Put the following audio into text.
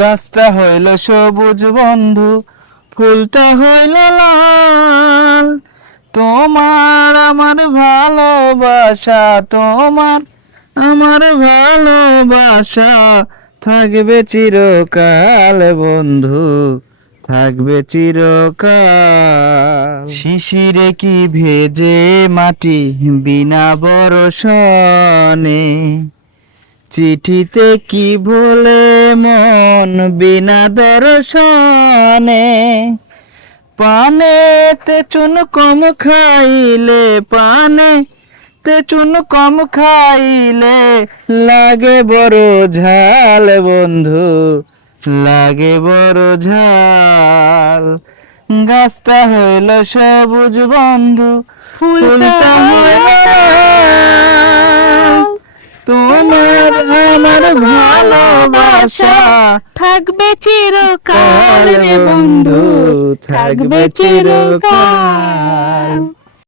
গাছটা হইল সবুজ বন্ধু, ফুলটা হইল লাল। তোমার আমার ভালোবাসা, তোমার আমার ভালোবাসা থাকবে চিরকাল বন্ধু, থাকবে চিরকাল। শিশিরে কি ভেজে মাটি বিনা বরষণে, চিঠিতে কি ভুলে মন বিনা দর্শনে। পানেতে চুন কম খাইলে, পানেতে চুন কম খাইলে লাগে বড় ঝাল বন্ধু, লাগে বড় ঝাল। গাছটা হইল সবুজ বন্ধু, ফুলটা হইল লাল। তোমার আমার ভালোবাসা থাকবে চিরকাল কাল রে বন্ধু, বন্ধু, থাকবে চিরকাল।